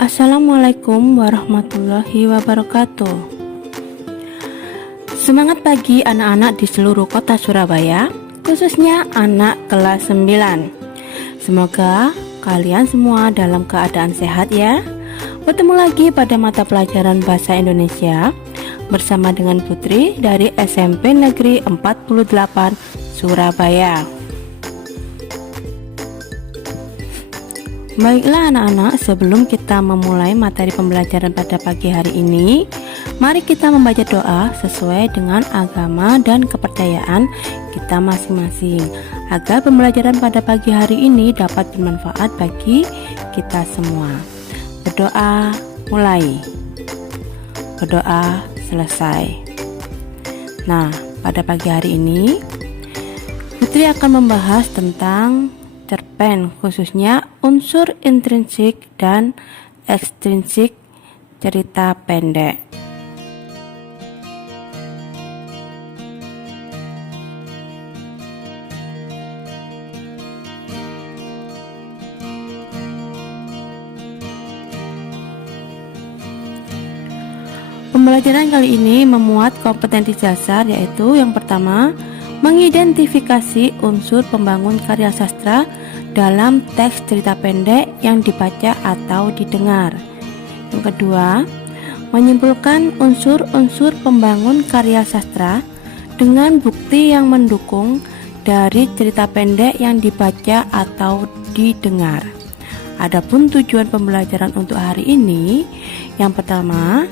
Assalamualaikum warahmatullahi wabarakatuh. Semangat pagi anak-anak di seluruh kota Surabaya, khususnya anak kelas 9. Semoga kalian semua dalam keadaan sehat ya. Bertemu lagi pada mata pelajaran Bahasa Indonesia bersama dengan Putri dari SMP Negeri 48 Surabaya. Baiklah anak-anak, sebelum kita memulai materi pembelajaran pada pagi hari ini, mari kita membaca doa sesuai dengan agama dan kepercayaan kita masing-masing, agar pembelajaran pada pagi hari ini dapat bermanfaat bagi kita semua. Berdoa mulai, berdoa selesai. Nah, pada pagi hari ini Putri akan membahas tentang cerpen, khususnya unsur intrinsik dan ekstrinsik cerita pendek. Pembelajaran kali ini memuat kompetensi dasar, yaitu yang pertama, mengidentifikasi unsur pembangun karya sastra dalam teks cerita pendek yang dibaca atau didengar. Yang kedua, menyimpulkan unsur-unsur pembangun karya sastra dengan bukti yang mendukung dari cerita pendek yang dibaca atau didengar. Adapun tujuan pembelajaran untuk hari ini, yang pertama,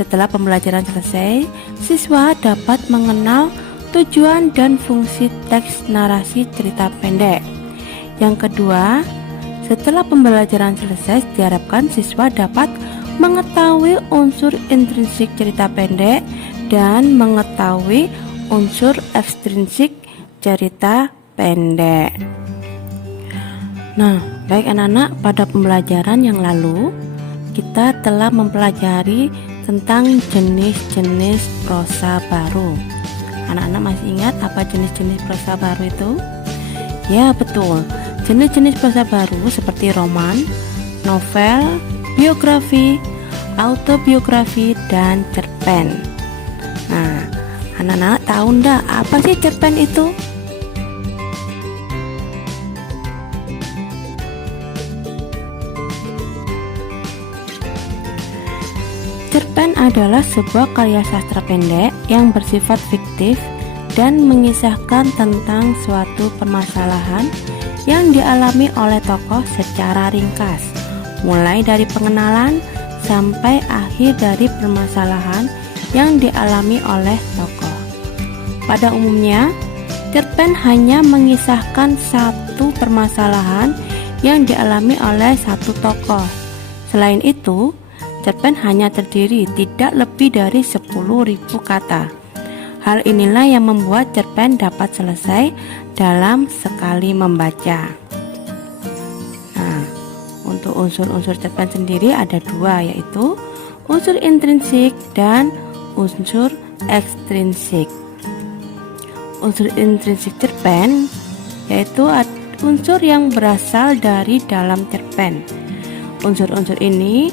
setelah pembelajaran selesai, siswa dapat mengenal tujuan dan fungsi teks narasi cerita pendek. Yang kedua, setelah pembelajaran selesai, diharapkan siswa dapat mengetahui unsur intrinsik cerita pendek dan mengetahui unsur ekstrinsik cerita pendek. Nah, baik anak-anak, pada pembelajaran yang lalu kita telah mempelajari tentang jenis-jenis prosa baru. Anak-anak masih ingat apa jenis-jenis prosa baru itu? Ya, betul. Jenis-jenis prosa baru seperti roman, novel, biografi, autobiografi, dan cerpen. Nah, anak-anak tahu enggak apa sih cerpen itu? Cerpen adalah sebuah karya sastra pendek yang bersifat fiktif dan mengisahkan tentang suatu permasalahan yang dialami oleh tokoh secara ringkas, mulai dari pengenalan sampai akhir dari permasalahan yang dialami oleh tokoh. Pada umumnya, cerpen hanya mengisahkan satu permasalahan yang dialami oleh satu tokoh. Selain itu, cerpen hanya terdiri tidak lebih dari 10.000 kata. Hal inilah yang membuat cerpen dapat selesai dalam sekali membaca. Nah, untuk unsur-unsur cerpen sendiri ada dua, yaitu unsur intrinsik dan unsur ekstrinsik. Unsur intrinsik cerpen yaitu unsur yang berasal dari dalam cerpen. Unsur-unsur ini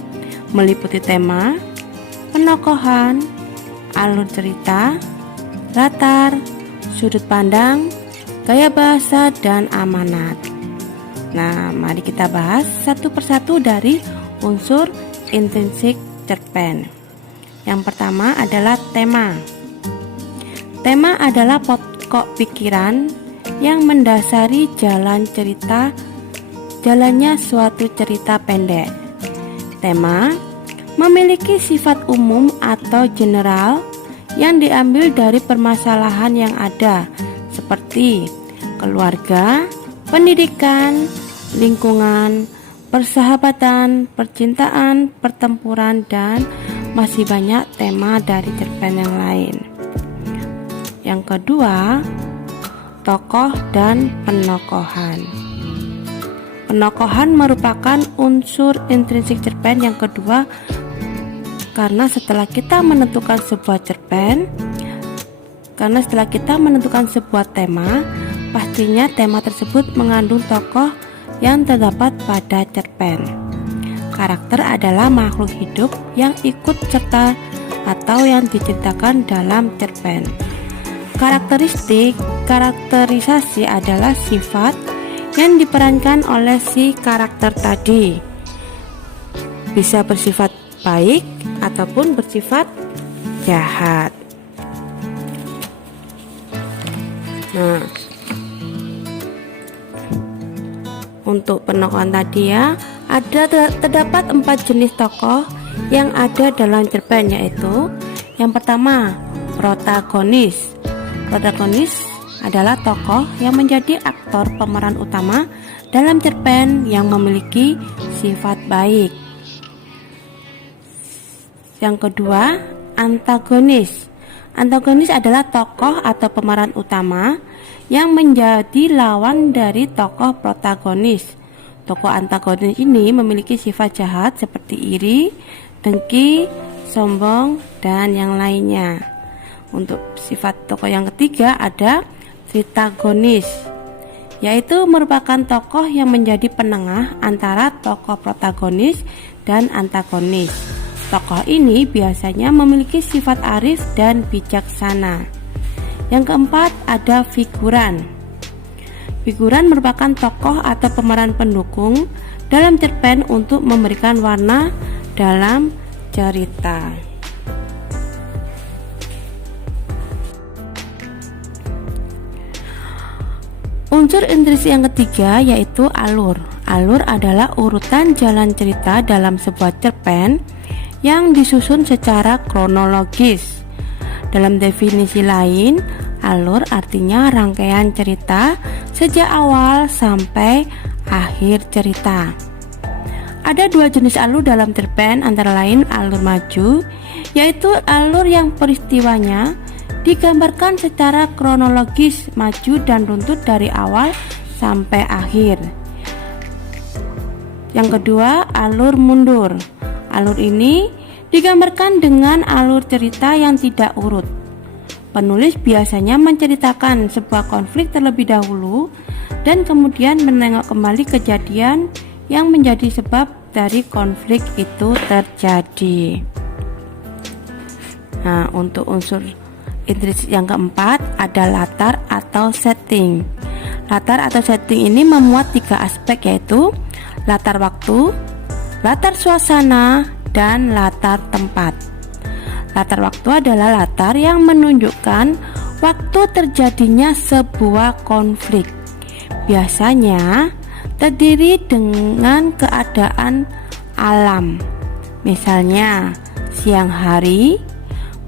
meliputi tema, penokohan, alur cerita, latar, sudut pandang, gaya bahasa, dan amanat. Nah, mari kita bahas satu persatu dari unsur intrinsik cerpen. Yang pertama adalah tema. Tema adalah pokok pikiran yang mendasari jalannya suatu cerita pendek. Tema memiliki sifat umum atau general yang diambil dari permasalahan yang ada, seperti keluarga, pendidikan, lingkungan, persahabatan, percintaan, pertempuran, dan masih banyak tema dari cerpen yang lain. Yang kedua, tokoh dan penokohan. Penokohan merupakan unsur intrinsik cerpen yang kedua, karena setelah kita menentukan sebuah tema, pastinya tema tersebut mengandung tokoh yang terdapat pada cerpen. Karakter adalah makhluk hidup yang ikut serta atau yang diceritakan dalam cerpen. Karakterisasi adalah sifat yang diperankan oleh si karakter tadi. Bisa bersifat baik ataupun bersifat jahat. Nah, untuk penokohan tadi ya, terdapat 4 jenis tokoh yang ada dalam cerpen, yaitu yang pertama, protagonis. Protagonis adalah tokoh yang menjadi aktor pemeran utama dalam cerpen yang memiliki sifat baik. Yang kedua, antagonis. Antagonis adalah tokoh atau pemeran utama yang menjadi lawan dari tokoh protagonis. Tokoh antagonis ini memiliki sifat jahat seperti iri, dengki, sombong, dan yang lainnya. Untuk sifat tokoh yang ketiga ada tritagonis, yaitu merupakan tokoh yang menjadi penengah antara tokoh protagonis dan antagonis. Tokoh ini biasanya memiliki sifat arif dan bijaksana. Yang keempat ada figuran. Figuran merupakan tokoh atau pemeran pendukung dalam cerpen untuk memberikan warna dalam cerita. Unsur intrigi yang ketiga yaitu alur. Alur adalah urutan jalan cerita dalam sebuah cerpen yang disusun secara kronologis. Dalam definisi lain, alur artinya rangkaian cerita sejak awal sampai akhir cerita. Ada 2 jenis alur dalam cerpen, antara lain alur maju, yaitu alur yang peristiwanya digambarkan secara kronologis, maju dan runtut dari awal sampai akhir. Yang kedua, alur mundur. Alur ini digambarkan dengan alur cerita yang tidak urut. Penulis biasanya menceritakan sebuah konflik terlebih dahulu dan kemudian menengok kembali kejadian yang menjadi sebab dari konflik itu terjadi. Nah, untuk unsur intrigi yang keempat ada latar atau setting. Latar atau setting ini memuat 3 aspek, yaitu latar waktu, latar suasana, dan latar tempat. Latar waktu adalah latar yang menunjukkan waktu terjadinya sebuah konflik. Biasanya terdiri dengan keadaan alam, misalnya siang hari,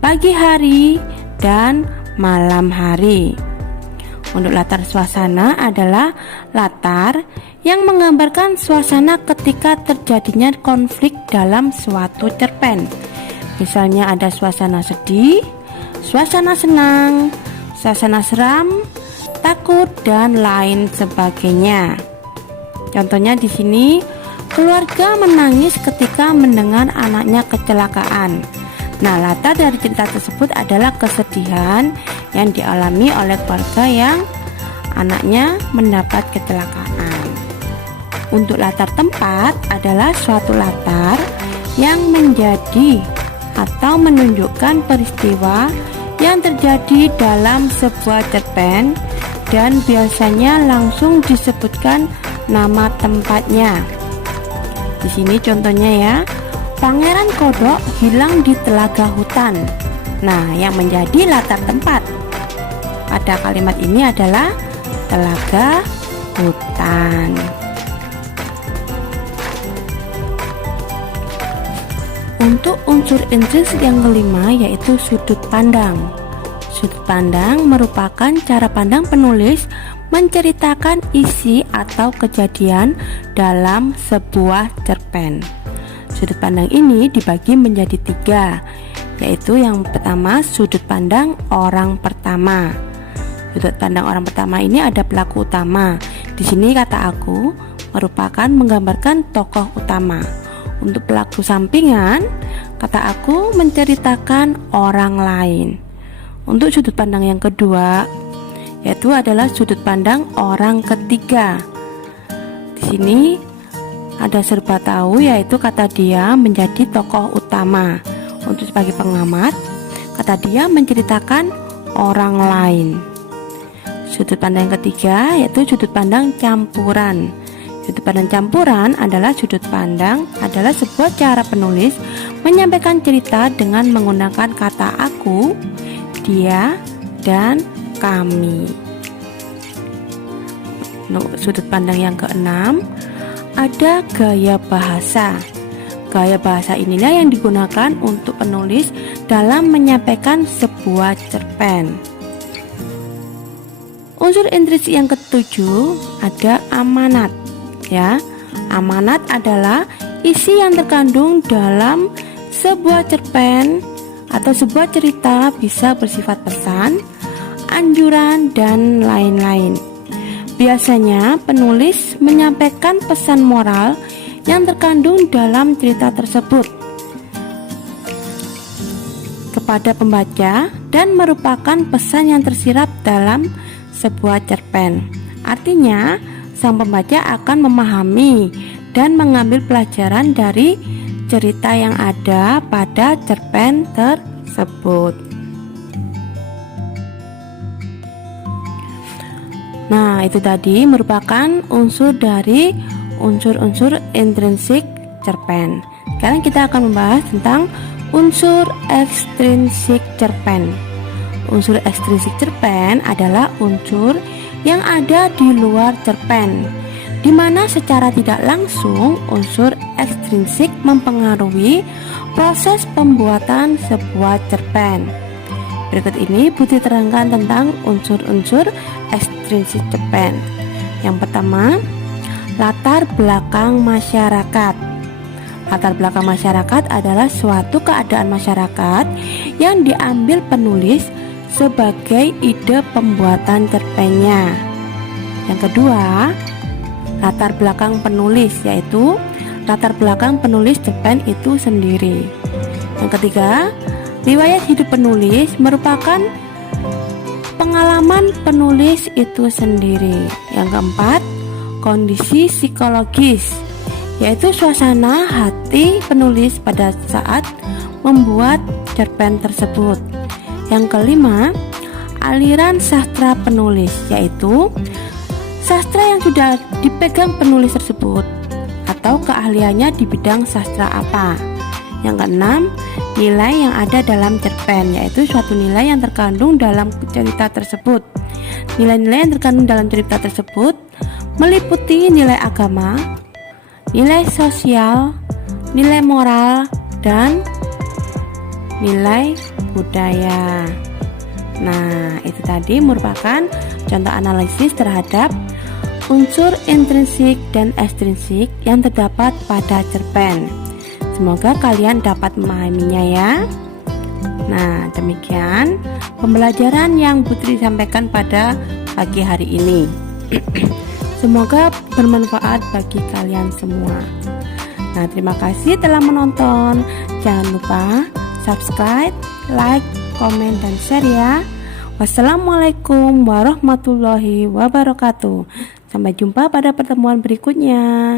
pagi hari, dan malam hari. Untuk latar suasana adalah latar yang menggambarkan suasana ketika terjadinya konflik dalam suatu cerpen. Misalnya ada suasana sedih, suasana senang, suasana seram, takut, dan lain sebagainya. Contohnya di sini, keluarga menangis ketika mendengar anaknya kecelakaan. Nah, latar dari cerita tersebut adalah kesedihan yang dialami oleh keluarga yang anaknya mendapat kecelakaan. Untuk latar tempat adalah suatu latar yang menjadi atau menunjukkan peristiwa yang terjadi dalam sebuah cerpen dan biasanya langsung disebutkan nama tempatnya. Di sini contohnya ya, Pangeran Kodok hilang di telaga hutan. Nah, yang menjadi latar tempat pada kalimat ini adalah telaga hutan. Untuk unsur intrigi yang kelima yaitu sudut pandang. Sudut pandang merupakan cara pandang penulis menceritakan isi atau kejadian dalam sebuah cerpen. Sudut pandang ini dibagi menjadi 3, yaitu yang pertama sudut pandang orang pertama. Sudut pandang orang pertama ini ada pelaku utama. Di sini kata aku merupakan menggambarkan tokoh utama. Untuk pelaku sampingan, kata aku menceritakan orang lain. Untuk sudut pandang yang kedua, yaitu adalah sudut pandang orang ketiga. Di sini ada serba tahu, yaitu kata dia menjadi tokoh utama. Untuk sebagai pengamat, kata dia menceritakan orang lain. Sudut pandang yang ketiga yaitu sudut pandang campuran. Sudut pandang campuran adalah sebuah cara penulis menyampaikan cerita dengan menggunakan kata aku, dia, dan kami. Sudut pandang yang keenam ada gaya bahasa. Gaya bahasa inilah yang digunakan untuk penulis dalam menyampaikan sebuah cerpen. Unsur intrinsik yang ketujuh ada amanat. Ya, amanat adalah isi yang terkandung dalam sebuah cerpen atau sebuah cerita, bisa bersifat pesan, anjuran, dan lain-lain. Biasanya penulis menyampaikan pesan moral yang terkandung dalam cerita tersebut kepada pembaca dan merupakan pesan yang tersirat dalam sebuah cerpen. Artinya, sang pembaca akan memahami dan mengambil pelajaran dari cerita yang ada pada cerpen tersebut. Nah, itu tadi merupakan unsur dari unsur-unsur intrinsik cerpen. Sekarang kita akan membahas tentang unsur ekstrinsik cerpen. Unsur ekstrinsik cerpen adalah unsur yang ada di luar cerpen, di mana secara tidak langsung unsur ekstrinsik mempengaruhi proses pembuatan sebuah cerpen. Berikut ini Putri terangkan tentang unsur-unsur ekstrinsik cerpen. Yang pertama, latar belakang masyarakat. Latar belakang masyarakat adalah suatu keadaan masyarakat yang diambil penulis sebagai ide pembuatan cerpennya. Yang kedua, latar belakang penulis, yaitu latar belakang penulis cerpen itu sendiri. Yang ketiga, riwayat hidup penulis merupakan pengalaman penulis itu sendiri. Yang keempat, kondisi psikologis, yaitu suasana hati penulis pada saat membuat cerpen tersebut. Yang kelima, aliran sastra penulis, yaitu sastra yang sudah dipegang penulis tersebut atau keahliannya di bidang sastra apa. Yang keenam, nilai yang ada dalam cerpen, yaitu suatu nilai yang terkandung dalam cerita tersebut. Nilai-nilai yang terkandung dalam cerita tersebut meliputi nilai agama, nilai sosial, nilai moral, dan nilai budaya. Nah, itu tadi merupakan contoh analisis terhadap unsur intrinsik dan ekstrinsik yang terdapat pada cerpen. Semoga kalian dapat memahaminya ya. Nah, demikian pembelajaran yang Putri sampaikan pada pagi hari ini. Semoga bermanfaat bagi kalian semua. Nah, terima kasih telah menonton. Jangan lupa subscribe, like, komen, dan share ya. Wassalamualaikum warahmatullahi wabarakatuh. Sampai jumpa pada pertemuan berikutnya.